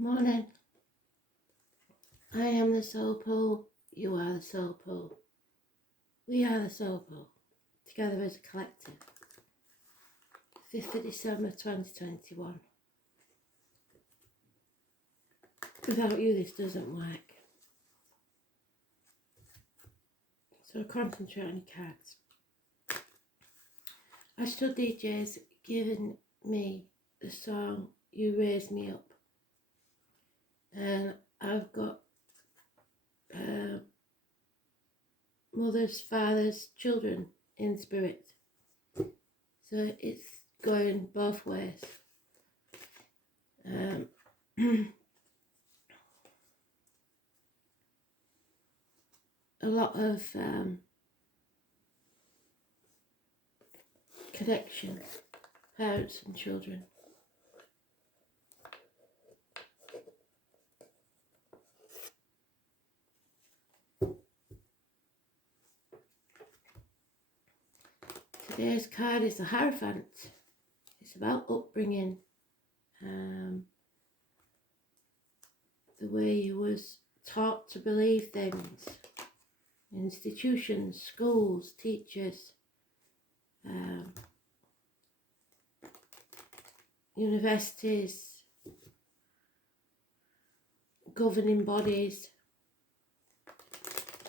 Morning. I am the soul pole. You are the soul pole. We are the soul pole. Together as a collective. 5th of December 2021. Without you, this doesn't work. So concentrate on your cards. Astro DJ's given me the song You Raise Me Up. And I've got mothers, fathers, children in spirit. So it's going both ways. A lot of connection, parents and children. Today's card is the Hierophant. It's about upbringing, the way you was taught to believe things, institutions, schools, teachers, universities, governing bodies.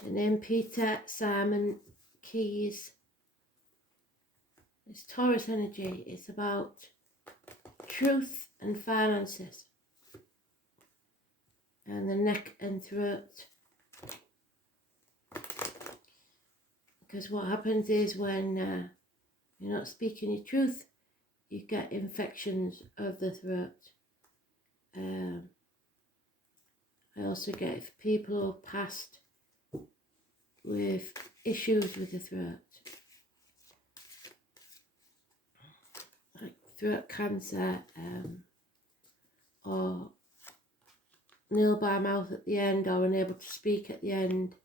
The name Peter Simon Keys. It's Taurus energy. It's about truth and finances. And the neck and throat. Because what happens is when you're not speaking your truth, you get infections of the throat. I also get if people who are passed with issues with the throat. Like throat cancer, or nil by mouth at the end, or unable to speak at the end,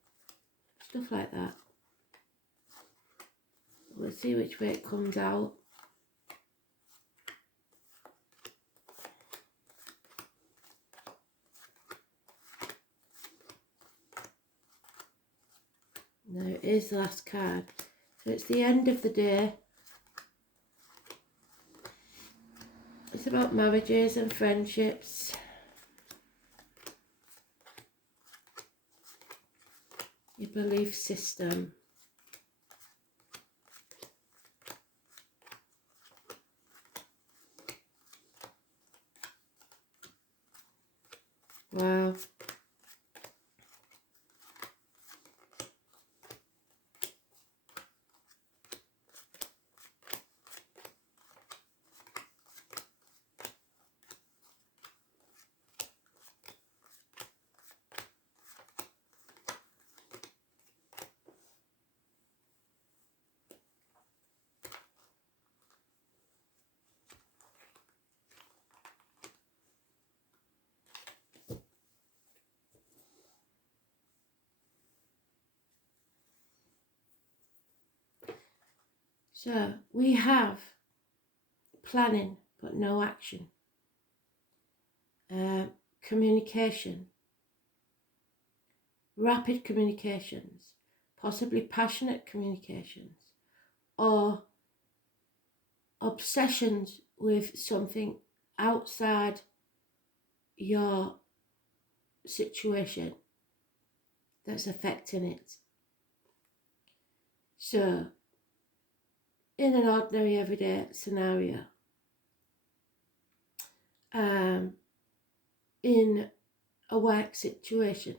stuff like that. We'll see which way it comes out. Now it is the last card. So it's the end of the day. It's about marriages and friendships. Your belief system. Wow. So we have planning but no action, communication, rapid communications, possibly passionate communications, or obsessions with something outside your situation that's affecting it. So in an ordinary everyday scenario, in a work situation,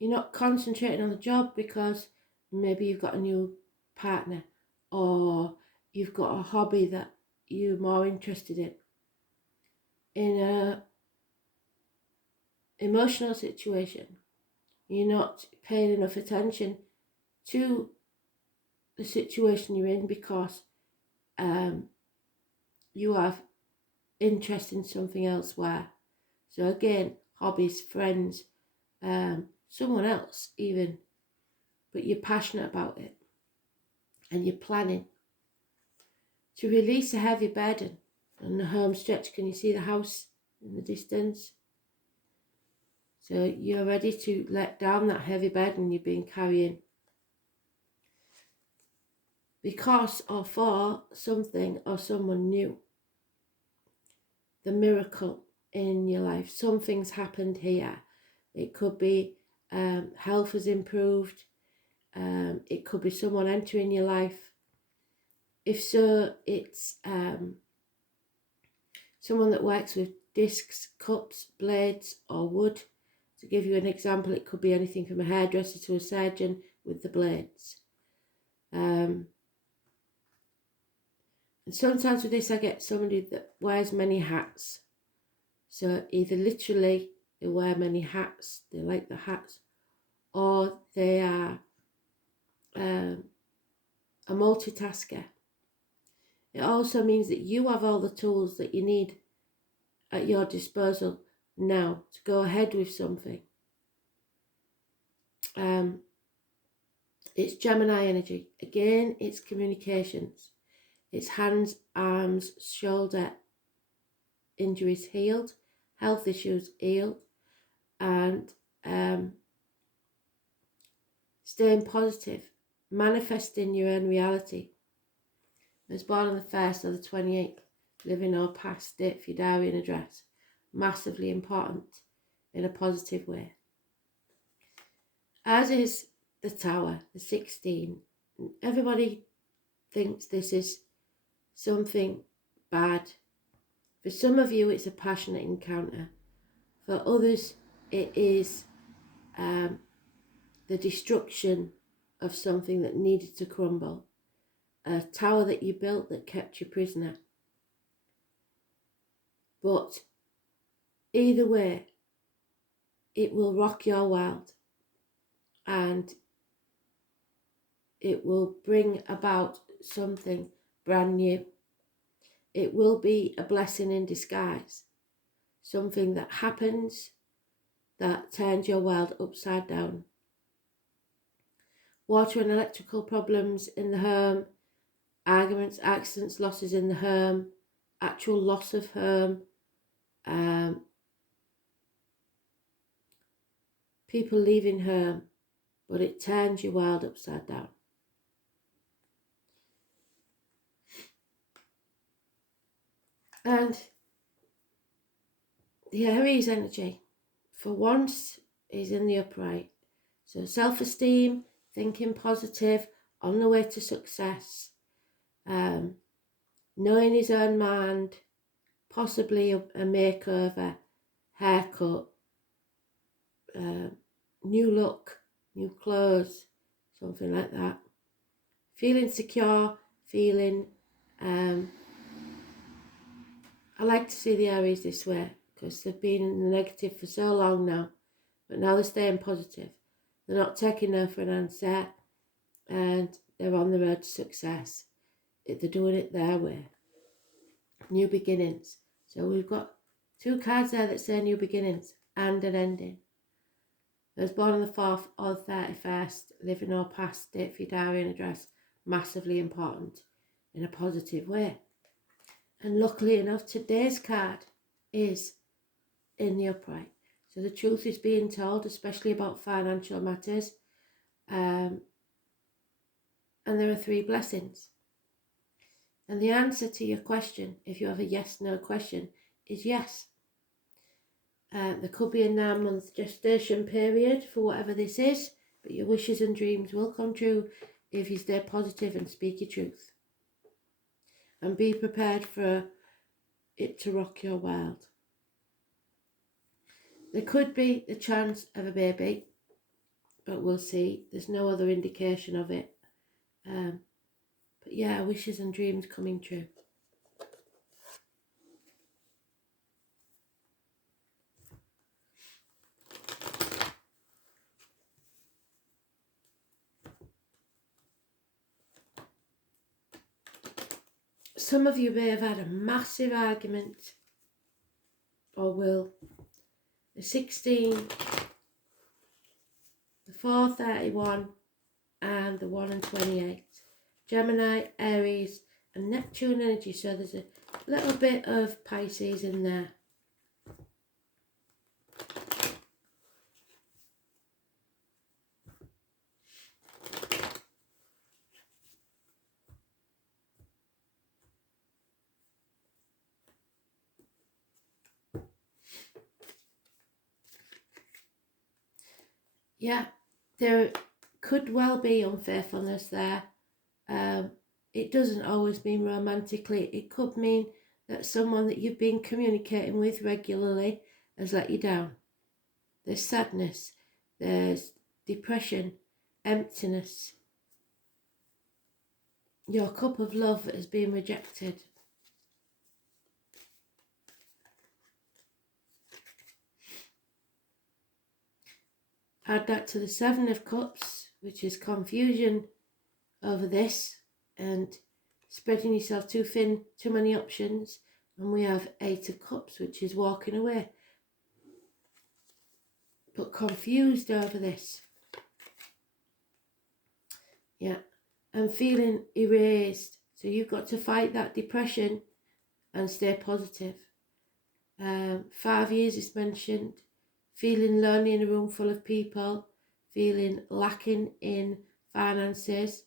you're not concentrating on the job because maybe you've got a new partner or you've got a hobby that you're more interested in. In a emotional situation, you're not paying enough attention to the situation you're in because you have interest in something elsewhere. So again, hobbies, friends, someone else even, but you're passionate about it and you're planning to release a heavy burden on the home stretch. Can you see the house in the distance? So you're ready to let down that heavy burden you've been carrying. Because or for something or someone new. The miracle in your life. Something's happened here. It could be health has improved. It could be someone entering your life. If so, it's someone that works with discs, cups, blades, or wood. To give you an example, it could be anything from a hairdresser to a surgeon with the blades. And sometimes with this, I get somebody that wears many hats. So either literally they wear many hats, they like the hats, or they are a multitasker. It also means that you have all the tools that you need at your disposal now to go ahead with something. It's Gemini energy. Again, it's communications. It's hands, arms, shoulder injuries healed, health issues healed, and staying positive, manifesting your own reality. I was born on the 1st or the 28th, living or past date for your diary and address. Massively important in a positive way. As is the Tower, the 16. Everybody thinks this is something bad. For some of you, it's a passionate encounter. For others, it is the destruction of something that needed to crumble. A tower that you built that kept you prisoner. But either way, it will rock your world and it will bring about something brand new. It will be a blessing in disguise. Something that happens that turns your world upside down. Water and electrical problems in the home, arguments, accidents, losses in the home, actual loss of home, people leaving home, but it turns your world upside down. And the Aries energy, for once, is in the upright. So self-esteem, thinking positive, on the way to success, knowing his own mind, possibly a makeover, haircut, new look, new clothes, something like that. Feeling secure, feeling, I like to see the Aries this way because they've been in the negative for so long now, but now they're staying positive. They're not taking no for an answer and they're on the road to success. They're doing it their way. New beginnings. So we've got 2 cards there that say new beginnings and an ending. I was born on the 4th or 31st, living or past date for your diary and address, massively important in a positive way. And luckily enough, today's card is in the upright. So the truth is being told, especially about financial matters. And there are 3 blessings. And the answer to your question, if you have a yes-no question, is yes. There could be a 9-month gestation period for whatever this is, but your wishes and dreams will come true if you stay positive and speak your truth. And be prepared for it to rock your world. There could be the chance of a baby, but we'll see. There's no other indication of it. But yeah, wishes and dreams coming true. Some of you may have had a massive argument, or will. The 16, the 431, and the 1 and 28. Gemini, Aries, and Neptune energy. So there's a little bit of Pisces in there. Yeah, there could well be unfaithfulness there. It doesn't always mean romantically. It could mean that someone that you've been communicating with regularly has let you down. There's sadness, there's depression, emptiness. Your cup of love has been rejected. Add that to the Seven of Cups, which is confusion over this and spreading yourself too thin, too many options. And we have Eight of Cups, which is walking away, but confused over this. Yeah, and feeling erased. So you've got to fight that depression and stay positive. 5 years is mentioned. Feeling lonely in a room full of people, feeling lacking in finances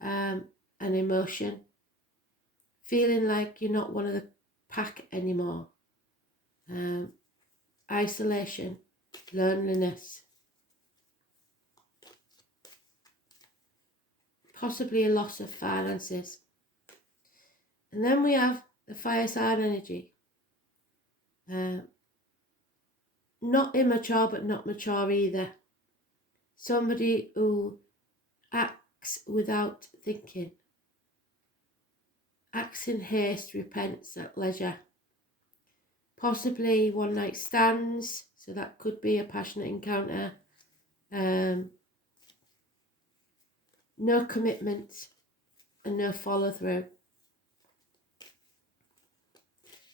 and emotion, feeling like you're not one of the pack anymore, isolation, loneliness, possibly a loss of finances. And then we have the Fireside Energy. Not immature, but not mature either. Somebody who acts without thinking. Acts in haste, repents at leisure. Possibly one night stands, so that could be a passionate encounter. No commitment and no follow through.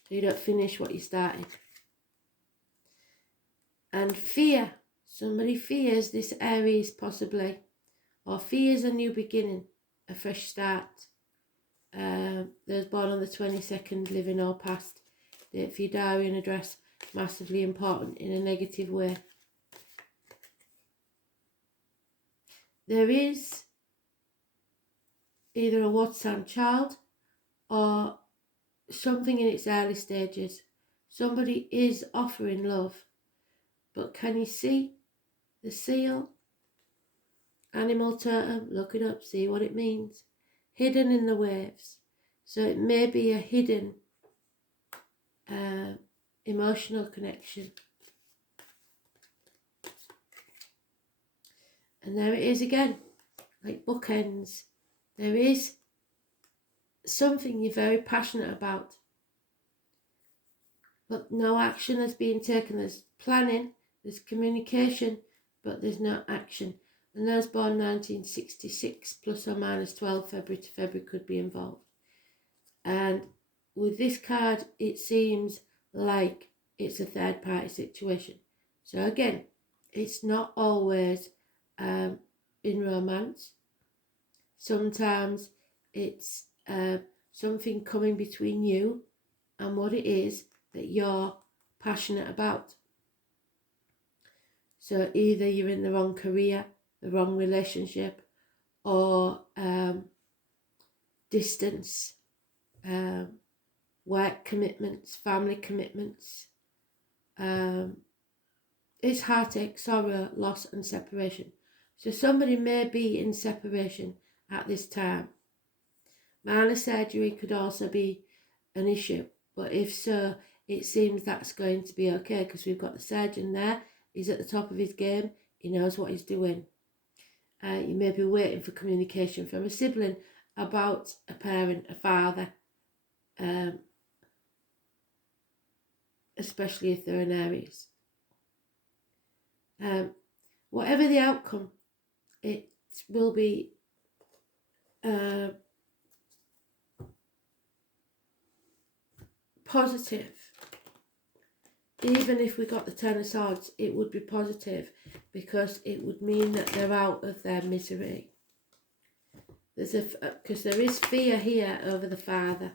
So you don't finish what you started. And fear. Somebody fears this Aries possibly, or fears a new beginning, a fresh start. Those born on the 22nd, living or past. Date for your diary and address, massively important in a negative way. There is either a water sign child or something in its early stages. Somebody is offering love, but can you see the seal? Animal totem, look it up, see what it means. Hidden in the waves. So it may be a hidden emotional connection. And there it is again, like bookends. There is something you're very passionate about, but no action has been taken. There's planning, there's communication, but there's no action. And those born 1966 plus or minus 12 February to February could be involved. And with this card, it seems like it's a third party situation. So again, it's not always in romance. Sometimes it's something coming between you and what it is that you're passionate about. So either you're in the wrong career, the wrong relationship, or distance, work commitments, family commitments. It's heartache, sorrow, loss and separation. So somebody may be in separation at this time. Minor surgery could also be an issue, but if so, it seems that's going to be okay because we've got the surgeon there. He's at the top of his game. He knows what he's doing. You may be waiting for communication from a sibling about a parent, a father, especially if they're an Aries. Whatever the outcome, it will be positive. Even if we got the Ten of Swords, it would be positive because it would mean that they're out of their misery. Because there is fear here over the father.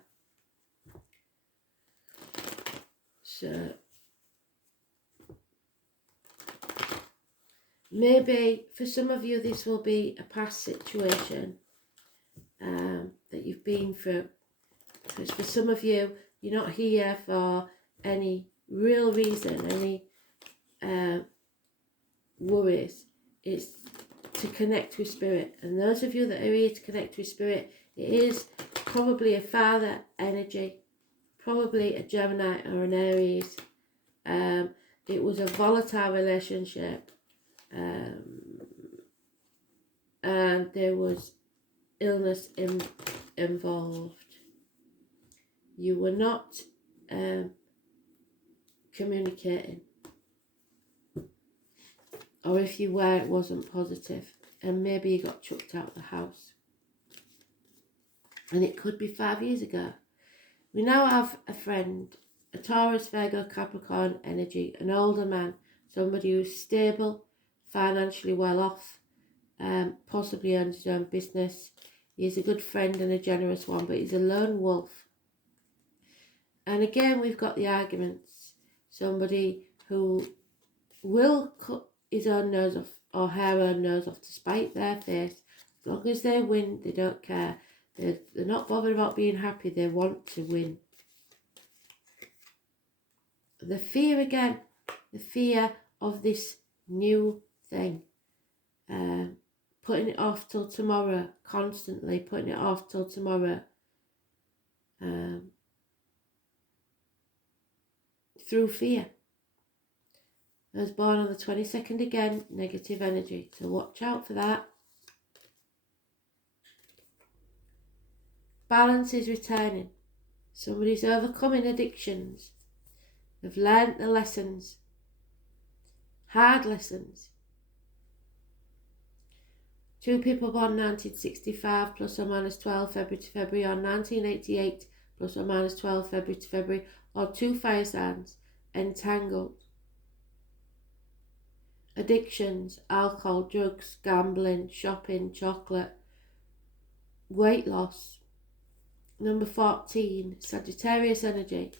So maybe for some of you this will be a past situation that you've been through. Because for some of you, you're not here for any real reason, any worries. it's to connect with spirit. And those of you that are here to connect with spirit, it is probably a father energy, probably a Gemini or an Aries. It was a volatile relationship, and there was illness involved. You were not communicating, or if you were, it wasn't positive, and maybe you got chucked out of the house. And it could be 5 years ago. We now have a friend, a Taurus, Virgo, Capricorn energy, an older man, somebody who's stable, financially well off, possibly owns his own business. He's a good friend and a generous one, but he's a lone wolf. And again, we've got the arguments. Somebody who will cut his own nose off or her own nose off to spite their face. As long as they win, they don't care. They're not bothered about being happy. They want to win. The fear again. The fear of this new thing. Putting it off till tomorrow. Constantly putting it off till tomorrow. Through fear. I was born on the 22nd again, negative energy. So watch out for that. Balance is returning. Somebody's overcoming addictions. They've learnt the lessons. Hard lessons. 2 people born 1965 plus or minus 12 February to February, or 1988 plus or minus 12 February to February, or 2 fire signs entangled. Addictions, alcohol, drugs, gambling, shopping, chocolate, weight loss. Number 14, Sagittarius energy,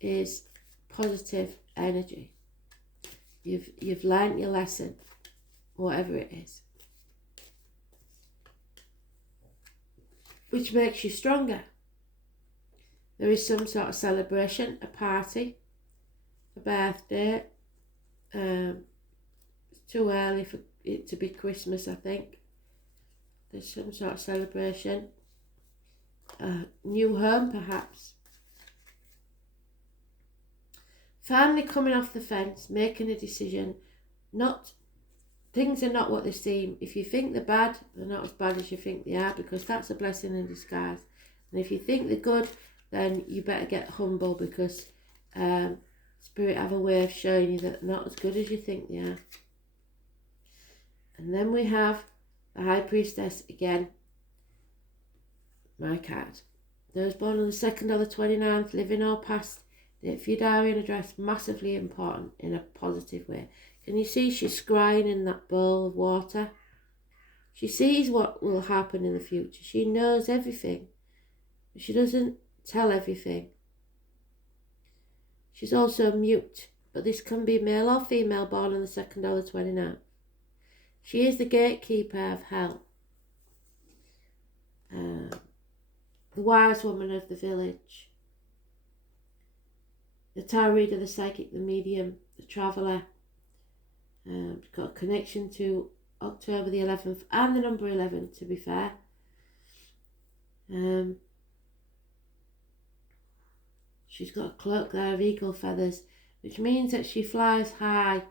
is positive energy. You've learnt your lesson, whatever it is, which makes you stronger. There is some sort of celebration, a party, a birthday. It's too early for it to be Christmas, I think. There's some sort of celebration. A new home, perhaps. Finally coming off the fence, making a decision. Things are not what they seem. If you think they're bad, they're not as bad as you think they are, because that's a blessing in disguise. And if you think they're good, then you better get humble, because Spirit have a way of showing you that they're not as good as you think they are. And then we have the High Priestess again. My card. Those born on the 2nd or the 29th, living or past, date for your diary and address, massively important in a positive way. Can you see she's scrying in that bowl of water? She sees what will happen in the future. She knows everything, but she doesn't tell everything. She's also mute, but this can be male or female born on the 2nd or the 29th. She is the gatekeeper of hell. The wise woman of the village. The tarot reader, the psychic, the medium, the traveller. Got a connection to October the 11th and the number 11, to be fair. She's got a cloak there of eagle feathers, which means that she flies high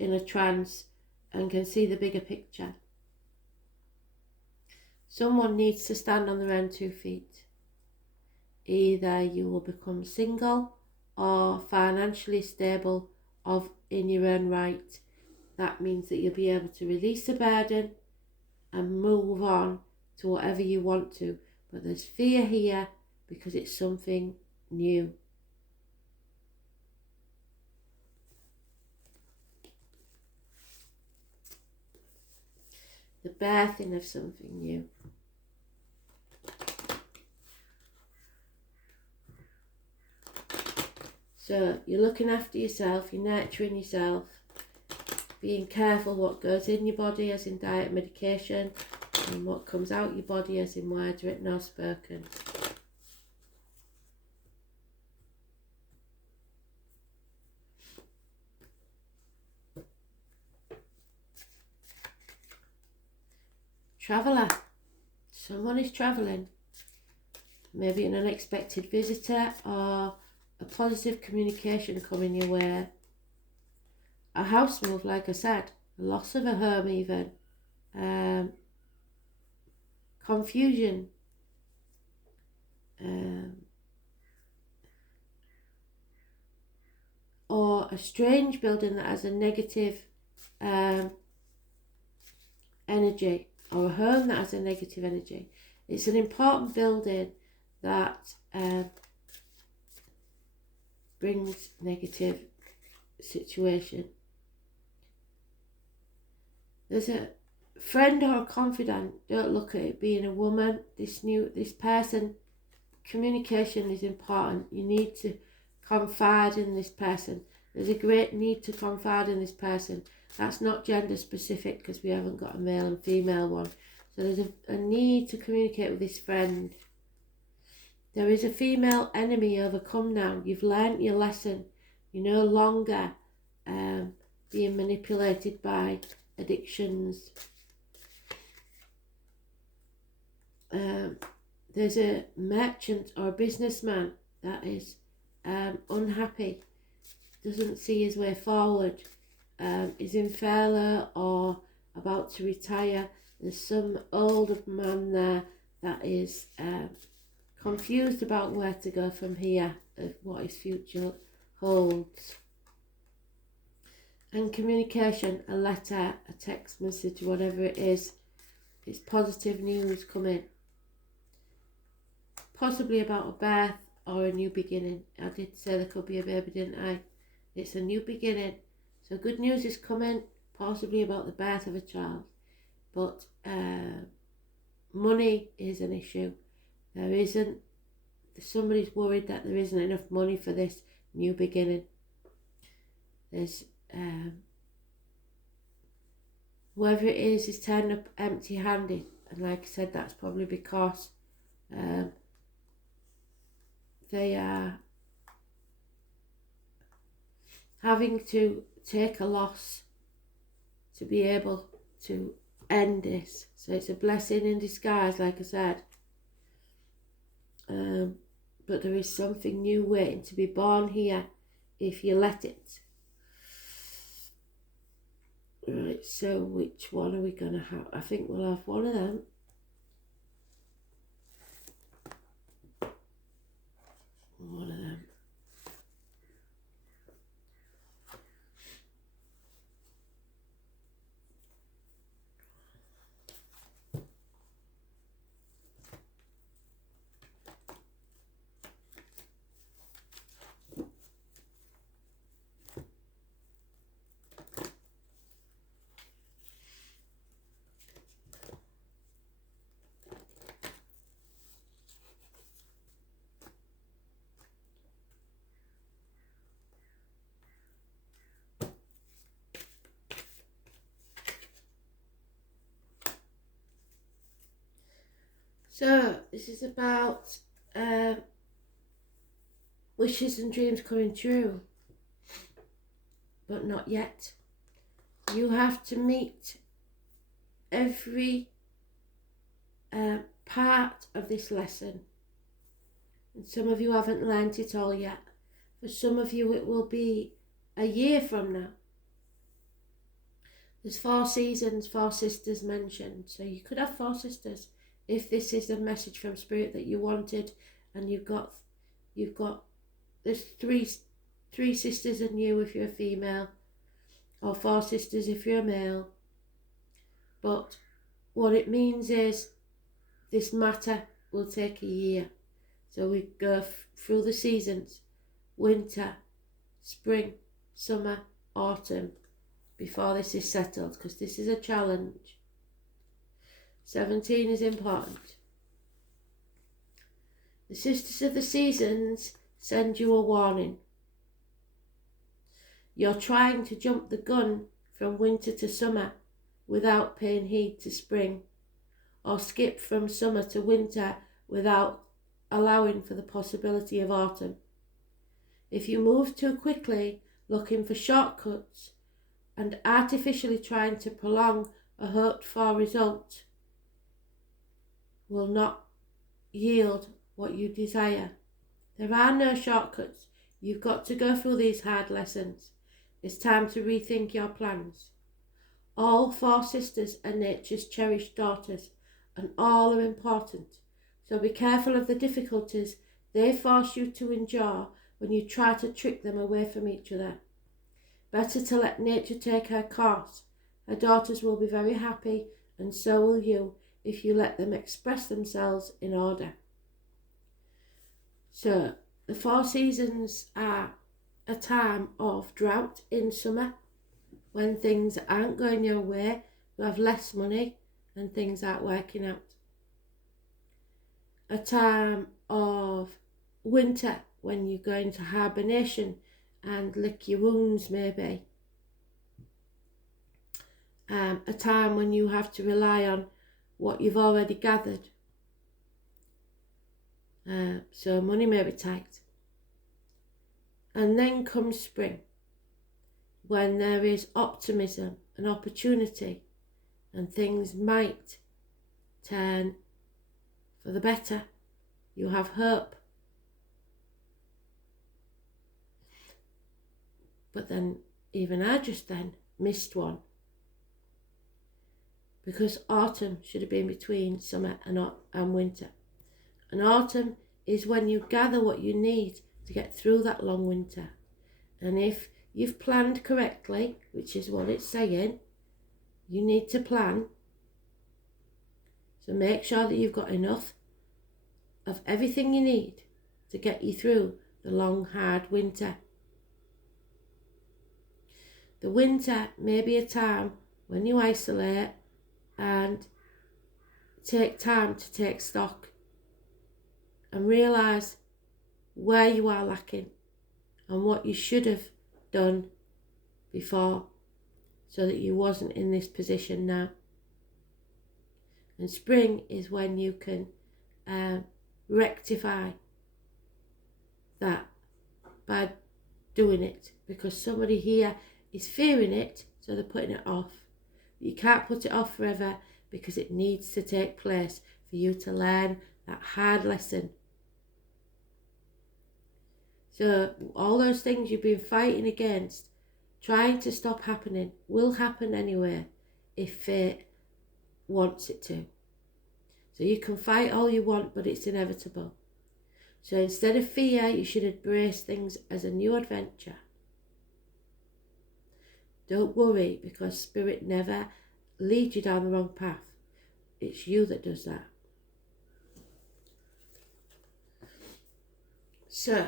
in a trance and can see the bigger picture. Someone needs to stand on their own 2 feet. Either you will become single or financially stable in your own right. That means that you'll be able to release the burden and move on to whatever you want to. But there's fear here because it's something new. The birthing of something new. So you're looking after yourself, you're nurturing yourself, being careful what goes in your body, as in diet, medication, and what comes out your body, as in words written or spoken. traveller. Someone is travelling. Maybe an unexpected visitor or a positive communication coming your way. A house move, like I said. A loss of a home even. Confusion. Or a strange building that has a negative energy, or a home that has a negative energy. It's an important building that brings negative situation. There's a friend or a confidant. Don't look at it being a woman. This person, communication is important. You need to confide in this person. There's a great need to confide in this person. That's not gender specific because we haven't got a male and female one. So there's a need to communicate with this friend. There is a female enemy overcome now. You've learnt your lesson. You're no longer being manipulated by addictions. There's a merchant or a businessman that is unhappy, doesn't see his way forward, is in furlough or about to retire. There's some old man there that is confused about where to go from here, of what his future holds. And communication, a letter, a text message, whatever it is, it's positive news coming. Possibly about a birth or a new beginning. I did say there could be a baby, didn't I? It's a new beginning. So good news is coming, possibly about the birth of a child. But money is an issue. Somebody's worried that there isn't enough money for this new beginning. There's whoever it is turning up empty-handed, and like I said, that's probably because they are having to take a loss to be able to end this. So it's a blessing in disguise, like I said. But there is something new waiting to be born here if you let it. Right, so which one are we going to have? I think we'll have one of them. One of them. So this is about wishes and dreams coming true, but not yet. You have to meet every part of this lesson, and some of you haven't learnt it all yet. For some of you it will be a year from now. There's 4 seasons, 4 sisters mentioned, so you could have 4 sisters if this is a message from Spirit that you wanted, and you've got there's three sisters and you if you're a female, or 4 sisters if you're a male. But what it means is this matter will take a year. So we go through the seasons, winter, spring, summer, autumn, before this is settled, because this is a challenge. 17 is important. The sisters of the seasons send you a warning. You're trying to jump the gun from winter to summer without paying heed to spring, or skip from summer to winter without allowing for the possibility of autumn. If you move too quickly, looking for shortcuts and artificially trying to prolong a hoped for result, will not yield what you desire. There are no shortcuts. You've got to go through these hard lessons. It's time to rethink your plans. All 4 sisters are nature's cherished daughters, and all are important. So be careful of the difficulties they force you to endure when you try to trick them away from each other. Better to let nature take her course. Her daughters will be very happy, and so will you, if you let them express themselves in order. So, the 4 seasons are a time of drought in summer, when things aren't going your way, you have less money and things aren't working out. A time of winter, when you go into hibernation and lick your wounds maybe. A time when you have to rely on what you've already gathered. So money may be tight. And then comes spring, when there is optimism and opportunity, and things might turn for the better. You have hope. But then, even I just then missed one. Because autumn should have been between summer and winter. And autumn is when you gather what you need to get through that long winter. And if you've planned correctly, which is what it's saying, you need to plan. So make sure that you've got enough of everything you need to get you through the long, hard winter. The winter may be a time when you isolate and take time to take stock and realise where you are lacking and what you should have done before, so that you wasn't in this position now. And spring is when you can rectify that by doing it, because somebody here is fearing it, so they're putting it off. But you can't put it off forever, because it needs to take place for you to learn that hard lesson. So all those things you've been fighting against, trying to stop happening, will happen anyway if fate wants it to. So you can fight all you want, but it's inevitable. So instead of fear, you should embrace things as a new adventure. Don't worry, because Spirit never leads you down the wrong path. It's you that does that. So,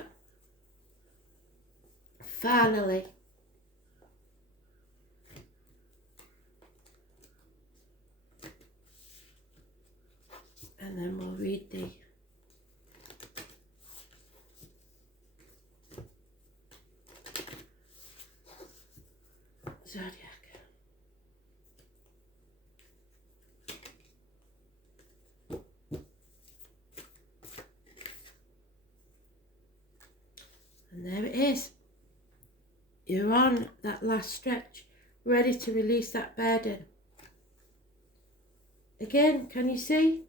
finally, and then we'll read the Zodiac. And there it is. You're on that last stretch, ready to release that burden. Again, can you see?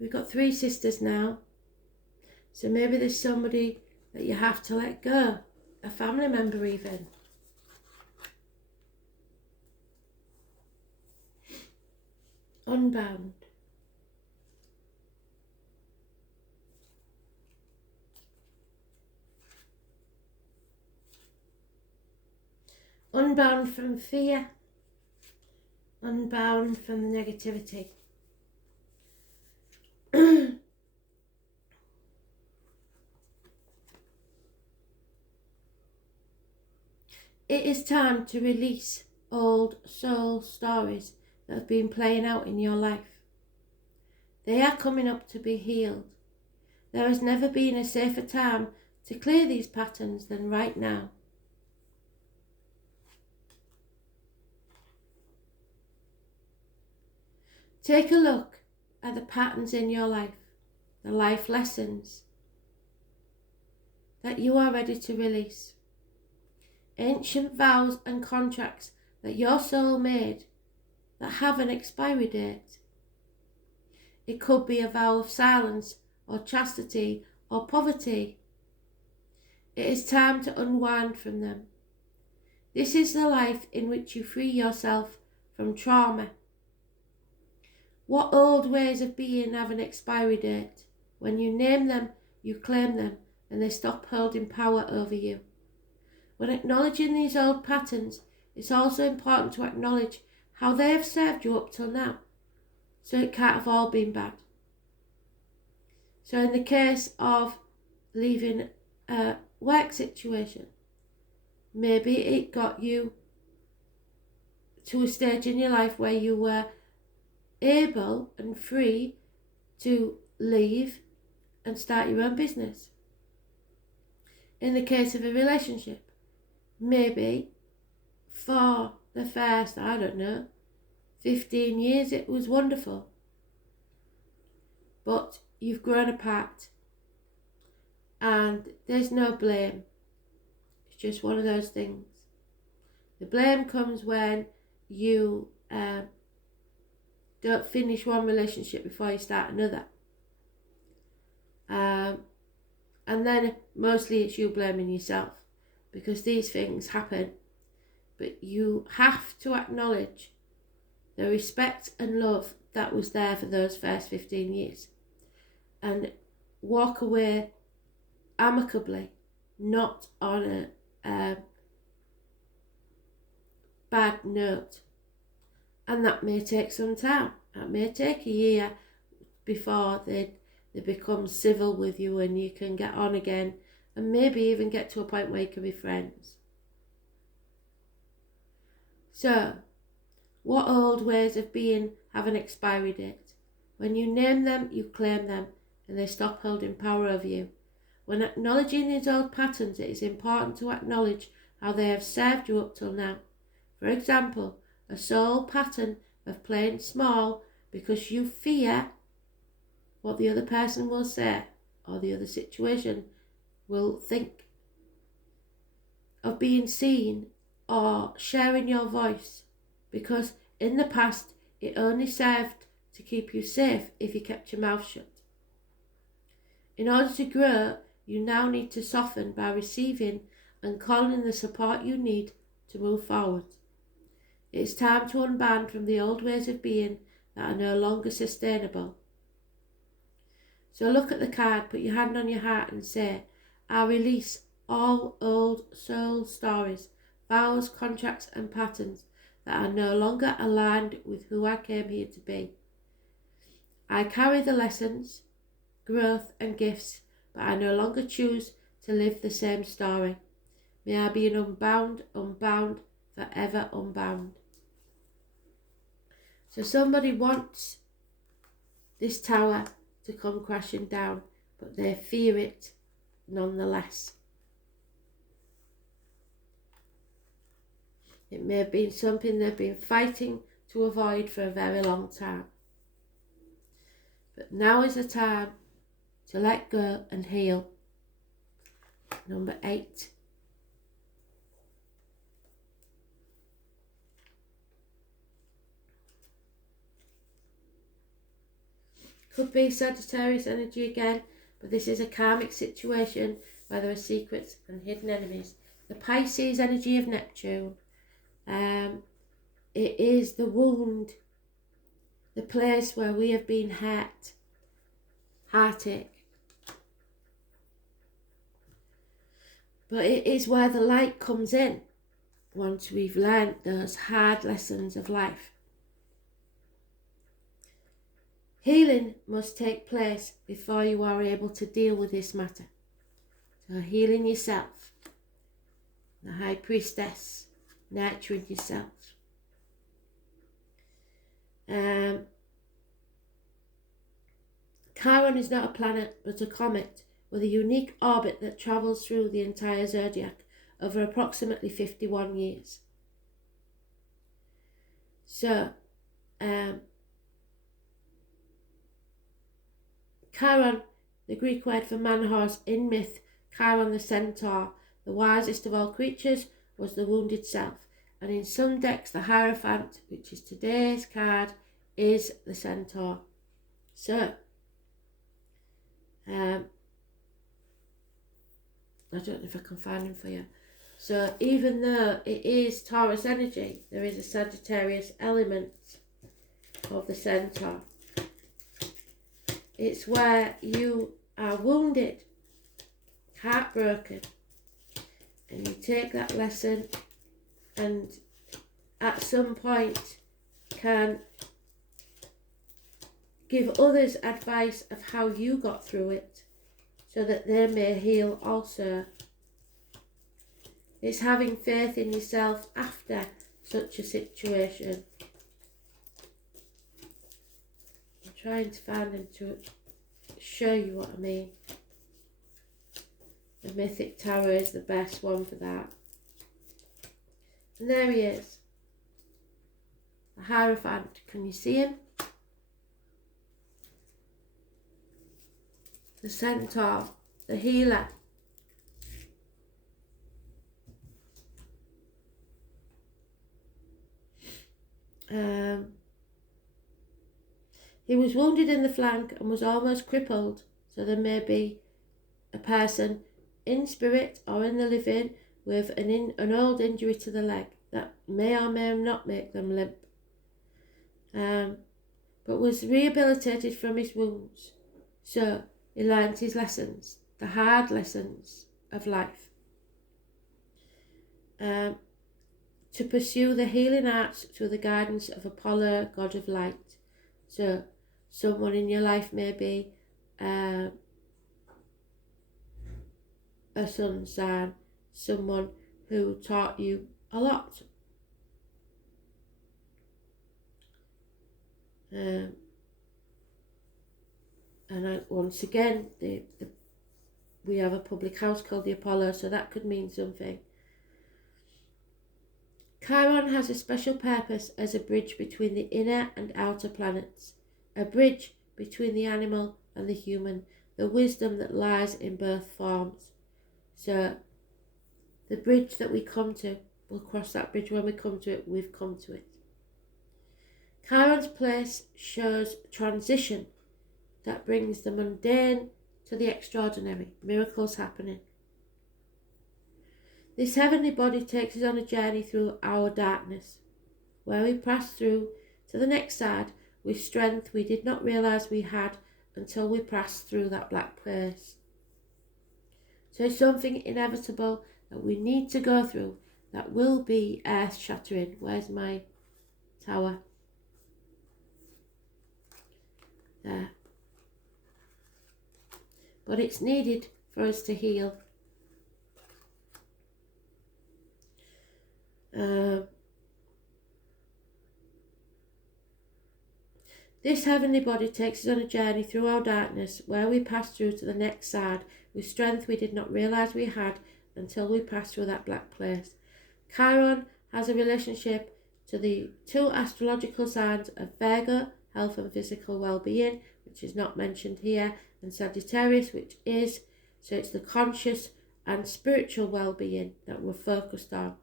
We've got 3 sisters now. So maybe there's somebody that you have to let go, a family member even. Unbound. Unbound from fear. Unbound from the negativity. It is time to release old soul stories that have been playing out in your life. They are coming up to be healed. There has never been a safer time to clear these patterns than right now. Take a look at the patterns in your life, the life lessons that you are ready to release. Ancient vows and contracts that your soul made that have an expiry date. It could be a vow of silence or chastity or poverty. It is time to unwind from them. This is the life in which you free yourself from trauma. What old ways of being have an expiry date? When you name them, you claim them, and they stop holding power over you. When acknowledging these old patterns, it's also important to acknowledge how they have served you up till now. So it can't have all been bad. So in the case of leaving a work situation, maybe it got you to a stage in your life where you were able and free to leave and start your own business. In the case of a relationship, maybe for the first, 15 years it was wonderful, but you've grown apart and there's no blame. It's just one of those things. The blame comes when you don't finish one relationship before you start another. And then mostly it's you blaming yourself because these things happen. But you have to acknowledge the respect and love that was there for those first 15 years and walk away amicably, not on a bad note. And that may take some time. That may take a year before they become civil with you and you can get on again and maybe even get to a point where you can be friends. So, what old ways of being have an expiry date? When you name them, you claim them, and they stop holding power over you. When acknowledging these old patterns, it is important to acknowledge how they have served you up till now. For example, a soul pattern of playing small because you fear what the other person will say or the other situation will think, of being seen or sharing your voice, because in the past it only served to keep you safe if you kept your mouth shut. In order to grow, you now need to soften by receiving and calling in the support you need to move forward. It is time to unband from the old ways of being that are no longer sustainable. So look at the card, put your hand on your heart and say, I release all old soul stories, vows, contracts and patterns that are no longer aligned with who I came here to be. I carry the lessons, growth and gifts, but I no longer choose to live the same story. May I be an unbound, forever unbound. So somebody wants this tower to come crashing down, but they fear it nonetheless. It may have been something they've been fighting to avoid for a very long time. But now is the time to let go and heal. Number 8. Could be Sagittarius energy again, but this is a karmic situation where there are secrets and hidden enemies. The Pisces energy of Neptune. It is the wound, the place where we have been hurt, heartache. But it is where the light comes in once we've learned those hard lessons of life. Healing must take place before you are able to deal with this matter. So healing yourself, the High Priestess, nurturing yourself. Chiron is not a planet but a comet with a unique orbit that travels through the entire zodiac over approximately 51 years. So, Chiron, the Greek word for man-horse in myth, Chiron the centaur, the wisest of all creatures, was the wounded self. And in some decks, the Hierophant, which is today's card, is the centaur. So, I don't know if I can find them for you. So even though it is Taurus energy, there is a Sagittarius element of the centaur. It's where you are wounded, heartbroken, and you take that lesson and at some point can give others advice of how you got through it so that they may heal also. It's having faith in yourself after such a situation. I'm trying to find them to show you what I mean. The Mythic Tower is the best one for that. And there he is. The Hierophant. Can you see him? The Centaur. The Healer. He was wounded in the flank and was almost crippled, so there may be a person in spirit or in the living with an old injury to the leg that may or may not make them limp, but was rehabilitated from his wounds. So he learnt his lessons, the hard lessons of life, to pursue the healing arts through the guidance of Apollo, god of light. So someone in your life may be a sun sign, someone who taught you a lot. And once again, we have a public house called the Apollo, so that could mean something. Chiron has a special purpose as a bridge between the inner and outer planets, a bridge between the animal and the human, the wisdom that lies in both forms. So the bridge that we come to, we'll cross that bridge when we come to it, we've come to it. Chiron's place shows transition that brings the mundane to the extraordinary, miracles happening. This heavenly body takes us on a journey through our darkness, where we pass through to the next side with strength we did not realise we had until we passed through that black place. So it's something inevitable that we need to go through that will be earth-shattering. Where's my tower? There. But it's needed for us to heal. This heavenly body takes us on a journey through our darkness, where we pass through to the next side with strength we did not realise we had until we passed through that black place. Chiron has a relationship to the two astrological signs of Virgo, health and physical well-being, which is not mentioned here, and Sagittarius, which is, so it's the conscious and spiritual well-being that we're focused on.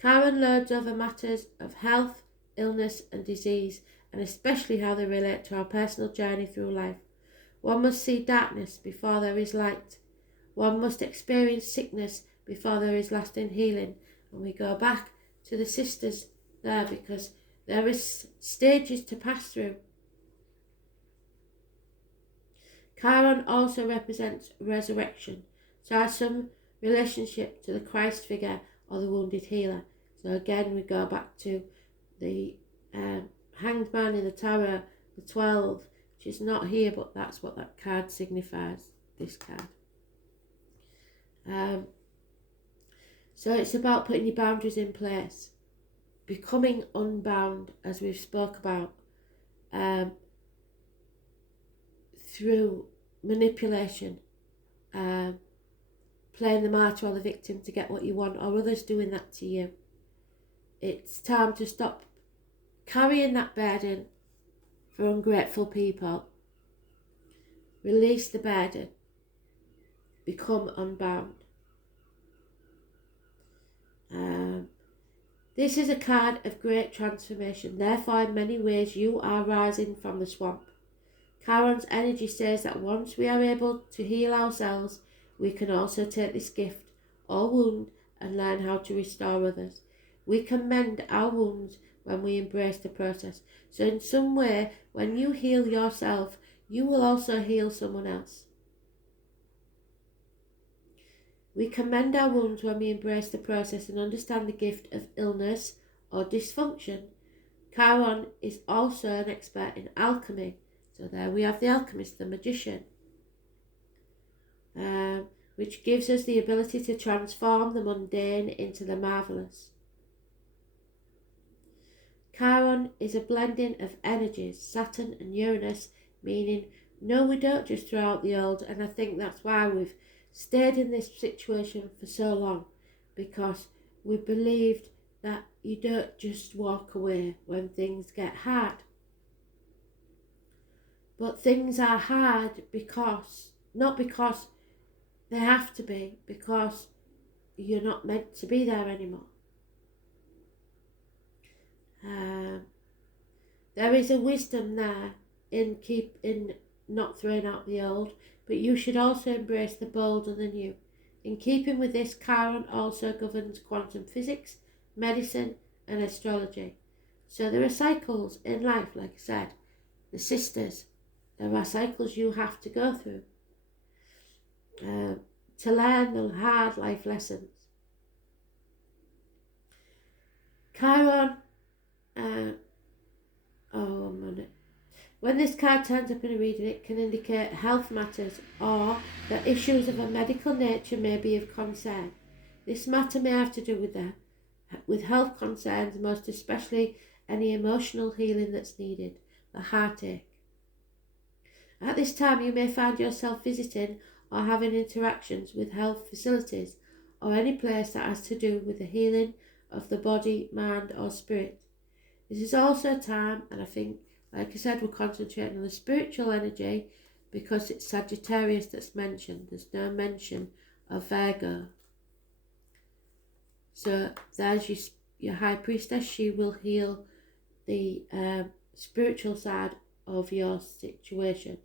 Chiron lords over matters of health, illness and disease, and especially how they relate to our personal journey through life. One must see darkness before there is light. One must experience sickness before there is lasting healing. And we go back to the sisters there because there is stages to pass through. Chiron also represents resurrection, so has some relationship to the Christ figure or the wounded healer. So again, we go back to the Hanged Man in the Tower, the 12, which is not here, but that's what that card signifies, this card. So it's about putting your boundaries in place, becoming unbound, as we've spoke about, through manipulation, playing the martyr or the victim to get what you want, or others doing that to you. It's time to stop carrying that burden for ungrateful people. Release the burden. Become unbound. This is a card of great transformation. Therefore, in many ways, you are rising from the swamp. Chiron's energy says that once we are able to heal ourselves, we can also take this gift or wound and learn how to restore others. We can mend our wounds when we embrace the process. So in some way, when you heal yourself, you will also heal someone else. We can mend our wounds when we embrace the process and understand the gift of illness or dysfunction. Chiron is also an expert in alchemy. So there we have the alchemist, the magician, which gives us the ability to transform the mundane into the marvellous. Chiron is a blending of energies, Saturn and Uranus, meaning no, we don't just throw out the old, and I think that's why we've stayed in this situation for so long, because we believed that you don't just walk away when things get hard. But things are hard not because they have to be, because you're not meant to be there anymore. There is a wisdom there in not throwing out the old, but you should also embrace the bold and the new. In keeping with this, Chiron also governs quantum physics, medicine, and astrology. So there are cycles in life, like I said, the sisters. There are cycles you have to go through to learn the hard life lessons. Chiron, when this card turns up in a reading, it can indicate health matters or that issues of a medical nature may be of concern. This matter may have to do with health concerns, most especially any emotional healing that's needed, the heartache. At this time, you may find yourself visiting or having interactions with health facilities or any place that has to do with the healing of the body, mind, or spirit. This is also a time, and I think, like I said, we're concentrating on the spiritual energy because it's Sagittarius that's mentioned. There's no mention of Virgo. So there's your High Priestess. She will heal the spiritual side of your situation.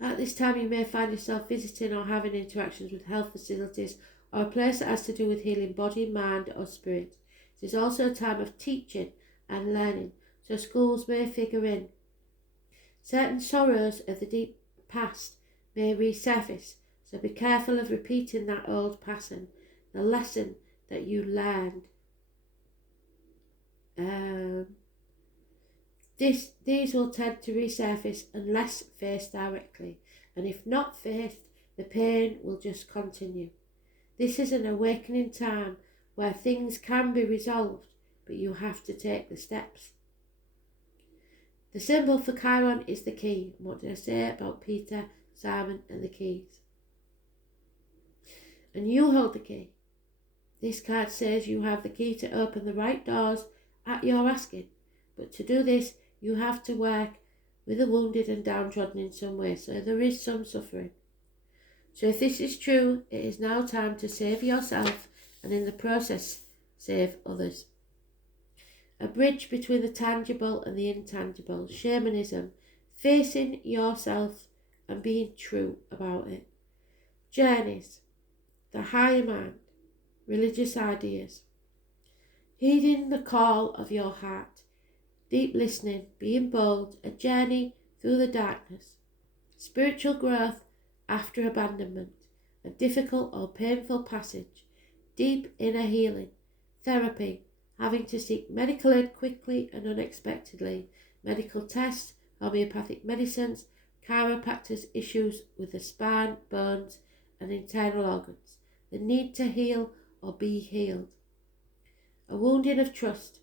At this time, you may find yourself visiting or having interactions with health facilities or a place that has to do with healing body, mind, or spirit. It is also a time of teaching and learning, so schools may figure in. Certain sorrows of the deep past may resurface, so be careful of repeating that old pattern, the lesson that you learned. These will tend to resurface unless faced directly, and if not faced, the pain will just continue. This is an awakening time where things can be resolved, but you have to take the steps. The symbol for Chiron is the key. And what did I say about Peter, Simon, and the keys? And you hold the key. This card says you have the key to open the right doors at your asking, but to do this, you have to work with the wounded and downtrodden in some way, so there is some suffering. So if this is true, it is now time to save yourself and in the process save others. A bridge between the tangible and the intangible, shamanism, facing yourself and being true about it. Journeys, the higher mind, religious ideas. Heeding the call of your heart, deep listening, being bold, a journey through the darkness. Spiritual growth after abandonment, a difficult or painful passage, deep inner healing, therapy, having to seek medical aid quickly and unexpectedly, medical tests, homeopathic medicines, chiropractors' issues with the spine, bones and internal organs, the need to heal or be healed. A wounding of trust,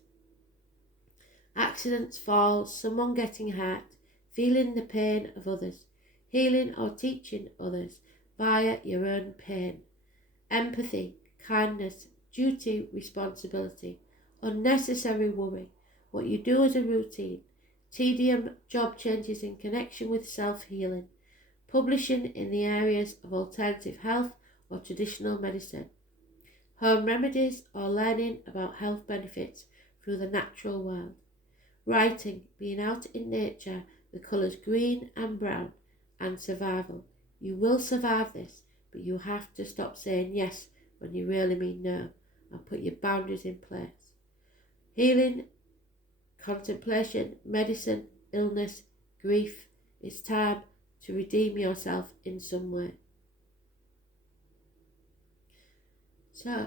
accidents, falls, someone getting hurt, feeling the pain of others, healing or teaching others via your own pain. Empathy, kindness, duty, responsibility, unnecessary worry, what you do as a routine, tedium, job changes in connection with self-healing, publishing in the areas of alternative health or traditional medicine, home remedies, or learning about health benefits through the natural world. Writing, being out in nature, the colours green and brown, and survival. You will survive this, but you have to stop saying yes when you really mean no, and put your boundaries in place. Healing, contemplation, medicine, illness, grief. It's time to redeem yourself in some way. So,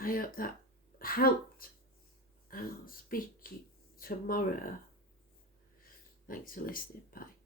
I hope that helped. I'll speak to you tomorrow. Thanks for listening. Bye.